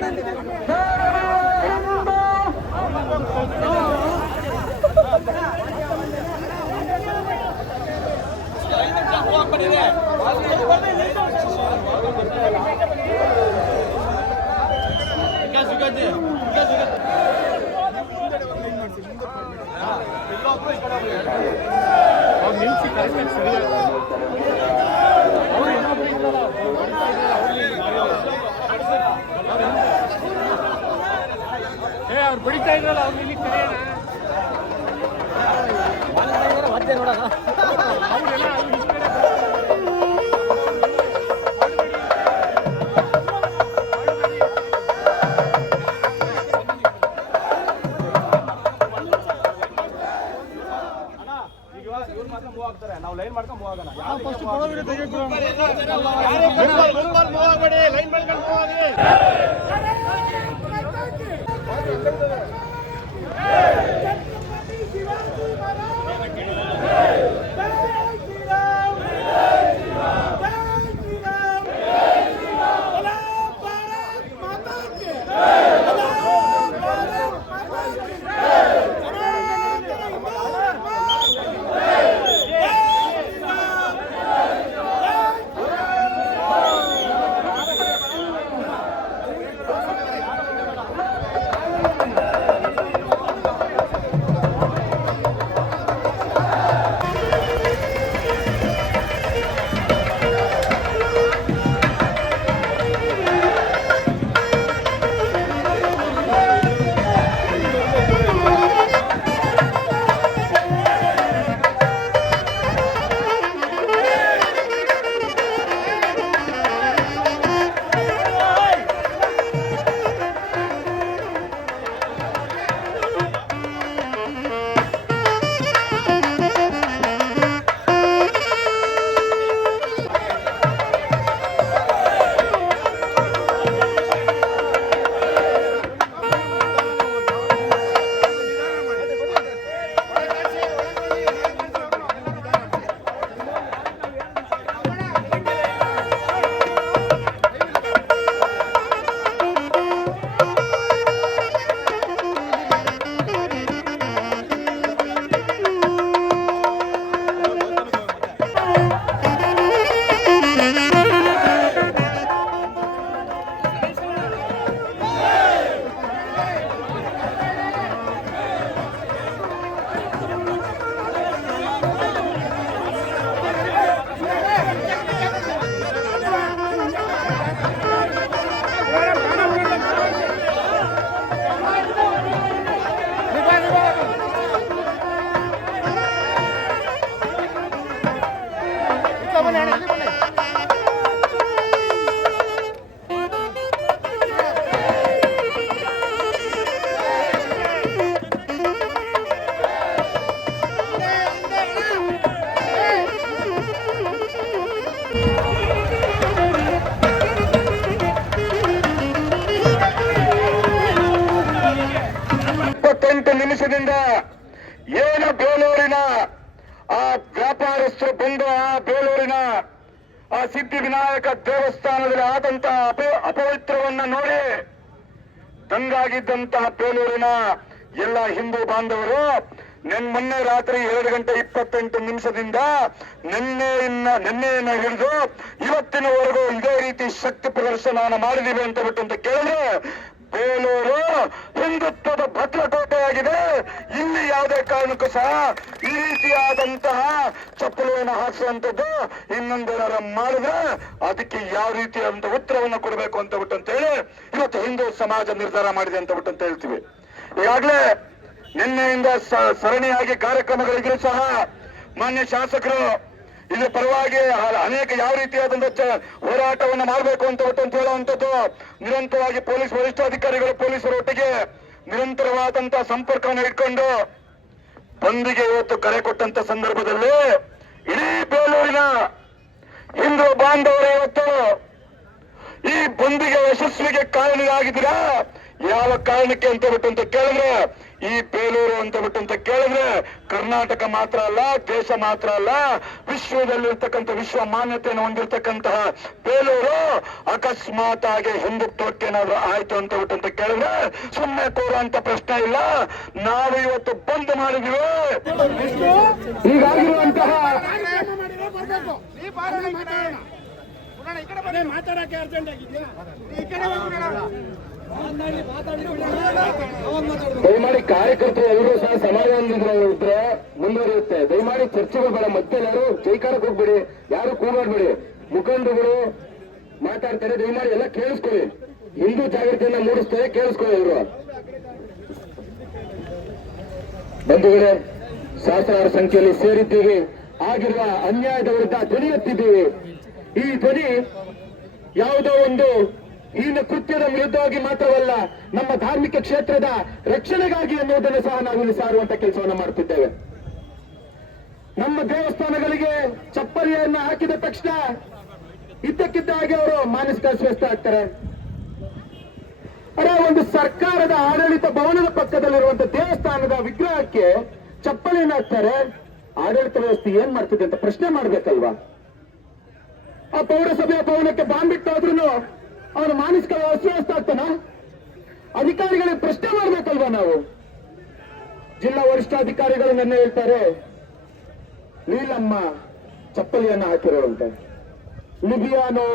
Aynen. Aynen. ಈ ಕಡೆ ಬರ್ತಾರೆ. ನಾವು ಲೈನ್ ಮಾಡ್ಕೊಂಡು ಮೂವ್ Yeah. ಇಪ್ಪತ್ತೆಂಟು ನಿಮಿಷದಿಂದ ಏನು ಬೇಲೂರಿನ ಆ ವ್ಯಾಪಾರಸ್ಥರು ಬಂದು ಆ ಬೇಲೂರಿನ ಆ ಸಿದ್ಧಿ ವಿನಾಯಕ ದೇವಸ್ಥಾನದಲ್ಲಿ ಆದಂತಹ ಅಪ ಅಪವಿತ್ರವನ್ನ ನೋಡಿ ದಂಗಾಗಿದ್ದಂತಹ ಬೇಲೂರಿನ ಎಲ್ಲ ಹಿಂದೂ ಬಾಂಧವರು ನೆನ್ ಮೊನ್ನೆ ರಾತ್ರಿ ಎರಡು ಗಂಟೆ ಇಪ್ಪತ್ತೆಂಟು ನಿಮಿಷದಿಂದ ನಿನ್ನೆಯನ್ನ ನಿನ್ನೆಯನ್ನ ಹಿಡಿದು ಇವತ್ತಿನವರೆಗೂ ಇದೇ ರೀತಿ ಶಕ್ತಿ ಪ್ರದರ್ಶನ ಮಾಡಿದೀವಿ ಅಂತ ಬಿಟ್ಟು ಅಂತ ಕೇಳಿದ್ರೆ ಬೇಲೂರು ಹಿಂದುತ್ವ ಕಾರಣಕ್ಕೂ ಸಹ, ಈ ರೀತಿಯಾದಂತಹ ಚಪ್ಪಲಿಯನ್ನು ಹಾಕಿಸುವಂತದ್ದು ಇನ್ನೊಂದೇನಾರ ಮಾಡಿದ್ರೆ ಅದಕ್ಕೆ ಯಾವ ರೀತಿಯಾದಂತ ಉತ್ತರವನ್ನು ಕೊಡಬೇಕು ಅಂತ ಬಿಟ್ಟು ಅಂತ ಹೇಳಿ ಇವತ್ತು ಹಿಂದೂ ಸಮಾಜ ನಿರ್ಧಾರ ಮಾಡಿದೆ ಅಂತ ಬಿಟ್ಟು ಅಂತ ಹೇಳ್ತೀವಿ. ಈಗಾಗಲೇ ನಿನ್ನೆಯಿಂದ ಸರಣಿಯಾಗಿ ಕಾರ್ಯಕ್ರಮಗಳಿಗೂ ಸಹ ಮಾನ್ಯ ಶಾಸಕರು ಇಲ್ಲಿ ಪರವಾಗಿ ಅನೇಕ ಯಾವ ರೀತಿಯಾದಂತಹ ಚ- ಹೋರಾಟವನ್ನು ಮಾಡಬೇಕು ಅಂತ ಅಂತ ಹೇಳುವಂಥದ್ದು, ನಿರಂತರವಾಗಿ ಪೊಲೀಸ್ ವರಿಷ್ಠಾಧಿಕಾರಿಗಳು ಪೊಲೀಸರ ಒಟ್ಟಿಗೆ ನಿರಂತರವಾದಂತಹ ಸಂಪರ್ಕವನ್ನು ಇಟ್ಕೊಂಡು ಬಂದಿಗೆ ಇವತ್ತು ಕರೆ ಕೊಟ್ಟಂತ ಸಂದರ್ಭದಲ್ಲಿ ಇಡೀ ಬೇಲೂರಿನ ಹಿಂದೂ ಬಾಂಧವರು ಇವತ್ತು ಈ ಬಂದಿಗೆ ಯಶಸ್ವಿಗೆ ಕಾರಣರಾಗಿದ್ದೀರಾ? ಯಾವ ಕಾರಣಕ್ಕೆ ಅಂತ ಬಿಟ್ಟು ಅಂತ ಕೇಳಿದ್ರೆ ಈ ಬೇಲೂರು ಅಂತ ಬಿಟ್ಟು ಅಂತ ಕೇಳಿದ್ರೆ ಕರ್ನಾಟಕ ಮಾತ್ರ ಅಲ್ಲ ದೇಶ ಮಾತ್ರ ಅಲ್ಲ ವಿಶ್ವದಲ್ಲಿರ್ತಕ್ಕಂಥ ವಿಶ್ವ ಮಾನ್ಯತೆಯನ್ನು ಹೊಂದಿರತಕ್ಕಂತಹ ಬೇಲೂರು ಅಕಸ್ಮಾತ್ ಆಗಿ ಹಿಂದುತ್ವಕ್ಕೆ ಏನಾದ್ರು ಆಯ್ತು ಅಂತ ಬಿಟ್ಟು ಅಂತ ಕೇಳಿದ್ರೆ ಸುಮ್ಮನೆ ಕೂರುವಂತ ಪ್ರಶ್ನೆ ಇಲ್ಲ. ನಾವು ಇವತ್ತು ಬಂದ್ ಮಾಡಿದೀವಿ ಈಗಾಗಿರುವಂತಹ ಮಾತಾಡಕ್ಕೆ ಅರ್ಜೆಂಟ್ ಆಗಿದ್ಯಾ ಈ ಕಡೆ ಹೋಗ್ಬಿಡೋಣ. ದಯಮಾಡಿ ಕಾರ್ಯಕರ್ತರು ಎಲ್ಲರೂ ಸಹ ಸಮಾಧಾನದಿಂದ ಇದ್ರೆ ಮುಂದುವರಿಯುತ್ತೆ. ದಯಮಾಡಿ ಚರ್ಚೆಗಳು ಬೇಡ. ಮತ್ತೆ ಎಲ್ಲರೂ ಜೈಕಾರಕ್ಕೆ ಹೋಗ್ಬೇಡಿ. ಯಾರು ಕೂಗಾಡ್ಬೇಡಿ ಮುಖಂಡರುಗಳು ಮಾತಾಡ್ತಾರೆ. ದಯಮಾಡಿ ಎಲ್ಲ ಕೇಳಿಸ್ಕೊಳ್ಳಿ. ಹಿಂದೂ ಜಾಗೃತಿಯನ್ನ ಮೂಡಿಸ್ತಾರೆ. ಕೇಳಿಸ್ಕೊಳ್ಳಿ ಇವರು. ಬಂಧುಗಳೇ, ಸಹಸ್ರಾರು ಸಂಖ್ಯೆಯಲ್ಲಿ ಸೇರಿದ್ದೀವಿ. ಆಗಿರುವ ಅನ್ಯಾಯದ ವಿರುದ್ಧ ಧ್ವನಿ ಈ ಧ್ವನಿ ಯಾವುದೋ ಒಂದು ಹೀನ ಕೃತ್ಯದ ವಿರುದ್ಧವಾಗಿ ಮಾತ್ರವಲ್ಲ, ನಮ್ಮ ಧಾರ್ಮಿಕ ಕ್ಷೇತ್ರದ ರಕ್ಷಣೆಗಾಗಿ ಎನ್ನುವುದನ್ನು ಸಹ ನಾವು ಇಲ್ಲಿ ಸಾರುವಂತ ಕೆಲಸವನ್ನು ಮಾಡುತ್ತಿದ್ದೇವೆ. ನಮ್ಮ ದೇವಸ್ಥಾನಗಳಿಗೆ ಚಪ್ಪಲಿಯನ್ನು ಹಾಕಿದ ತಕ್ಷಣ ಇದ್ದಕ್ಕಿದ್ದ ಹಾಗೆ ಅವರು ಮಾನಸಿಕ ಅಸ್ವಸ್ಥ ಆಗ್ತಾರೆ. ಅರೆ, ಒಂದು ಸರ್ಕಾರದ ಆಡಳಿತ ಭವನದ ಪಕ್ಕದಲ್ಲಿರುವಂತ ದೇವಸ್ಥಾನದ ವಿಗ್ರಹಕ್ಕೆ ಚಪ್ಪಲಿಯನ್ನು ಹಾಕ್ತಾರೆ. ಆಡಳಿತ ವ್ಯವಸ್ಥೆ ಏನ್ ಮಾಡ್ತಿದೆ ಅಂತ ಪ್ರಶ್ನೆ ಮಾಡ್ಬೇಕಲ್ವಾ? ಆ ಪೌರಸಭೆಯ ಭವನಕ್ಕೆ ಬಾಂಬ್ ಅವನು ಮಾನಸಿಕ ಅಸ್ವಸ್ಥ ಆಗ್ತಾನ? ಅಧಿಕಾರಿಗಳಿಗೆ ಪ್ರಶ್ನೆ ಮಾಡ್ಬೇಕಲ್ವಾ ನಾವು? ಜಿಲ್ಲಾ ವರಿಷ್ಠಾಧಿಕಾರಿಗಳು ನನ್ನ ಹೇಳ್ತಾರೆ, ನೀಲಮ್ಮ ಚಪ್ಪಲಿಯನ್ನ ಅಂತ. ಲಿಬಿಯಾನೋ